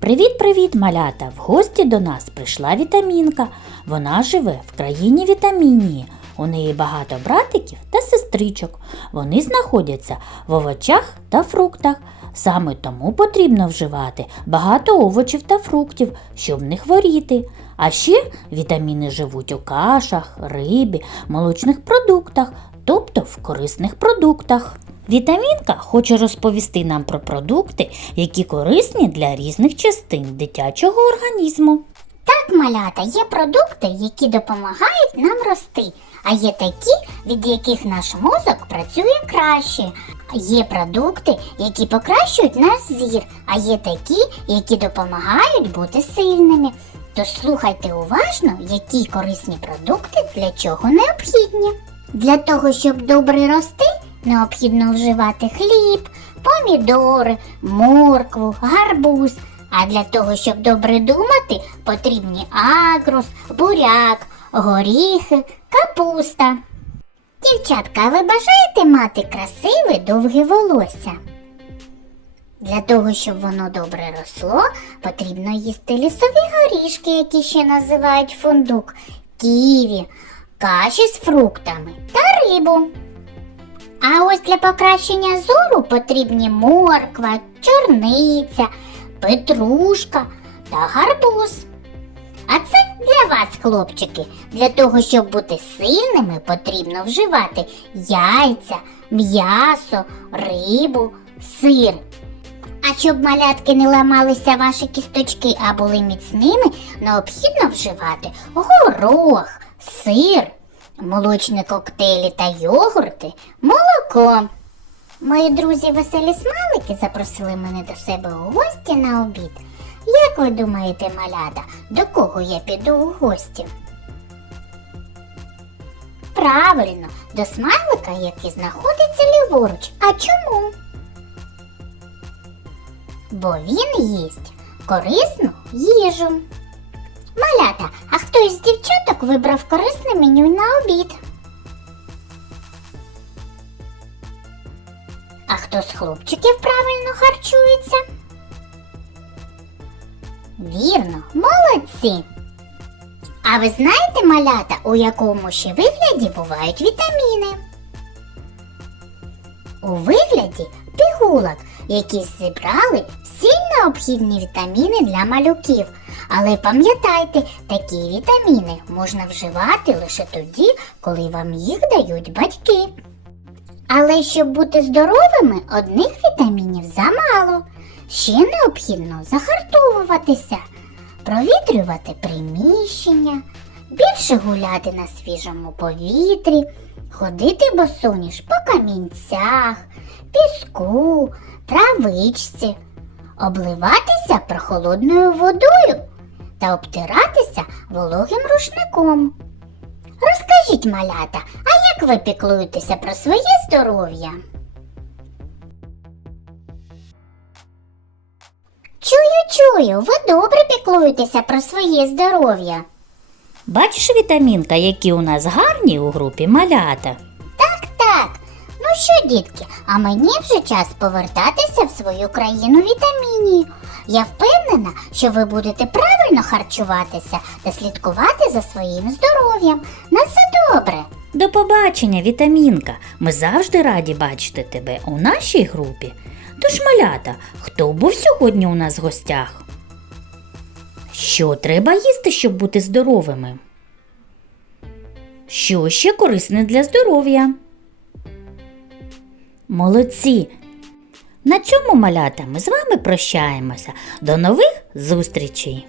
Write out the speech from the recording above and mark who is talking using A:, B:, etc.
A: Привіт-привіт, малята! В гості до нас прийшла вітамінка. Вона живе в країні вітамінії. У неї багато братиків та сестричок. Вони знаходяться в овочах та фруктах. Саме тому потрібно вживати багато овочів та фруктів, щоб не хворіти. А ще вітаміни живуть у кашах, рибі, молочних продуктах, тобто в корисних продуктах. Вітамінка хоче розповісти нам про продукти, які корисні для різних частин дитячого організму.
B: Так, малята, є продукти, які допомагають нам рости, а є такі, від яких наш мозок працює краще. Є продукти, які покращують наш зір, а є такі, які допомагають бути сильними. Тож слухайте уважно, які корисні продукти для чого необхідні. Для того, щоб добре рости, необхідно вживати хліб, помідори, моркву, гарбуз. А для того, щоб добре думати, потрібні агрус, буряк, горіхи, капуста. Дівчатка, а ви бажаєте мати красиве довге волосся? Для того, щоб воно добре росло, потрібно їсти лісові горішки, які ще називають фундук, ківі, каші з фруктами та рибу. А ось для покращення зору потрібні морква, чорниця, петрушка та гарбуз. А це для вас, хлопчики. Для того, щоб бути сильними, потрібно вживати яйця, м'ясо, рибу, сир. А щоб малятки не ламалися ваші кісточки, а були міцними, необхідно вживати горох, сир, молочні коктейлі та йогурти, молоко. Мої друзі веселі смайлики запросили мене до себе у гості на обід. Як ви думаєте, малята, до кого я піду у гості? Правильно, до смайлика, який знаходиться ліворуч. А чому? Бо він їсть корисну їжу. Малята, а хто із дівчаток вибрав корисне меню на обід? А хто з хлопчиків правильно харчується? Вірно, молодці. А ви знаєте, малята, у якому ще вигляді бувають вітаміни? У вигляді пігулок, які зібрали всі необхідні вітаміни для малюків. Але пам'ятайте, такі вітаміни можна вживати лише тоді, коли вам їх дають батьки. Але щоб бути здоровими, одних вітамінів замало. Ще необхідно захартовуватися, провітрювати приміщення, більше гуляти на свіжому повітрі, ходити босоніж по камінцях, піску, травичці, обливатися прохолодною водою та обтиратися вологим рушником. Розкажіть, малята, а як ви піклуєтеся про своє здоров'я? Чую, чую, ви добре піклуєтеся про своє здоров'я.
A: Бачиш, вітамінка, які у нас гарні у групі малята.
B: Так, так. Ну що, дітки, а мені вже час повертатися в свою країну вітамінію. Я впевнена, що ви будете правильно харчуватися та слідкувати за своїм здоров'ям. На все добре.
A: До побачення, вітамінка! Ми завжди раді бачити тебе у нашій групі. Тож, малята, хто був сьогодні у нас в гостях? Що треба їсти, щоб бути здоровими? Що ще корисне для здоров'я? Молодці! На цьому малята ми з вами прощаємося. До нових зустрічей!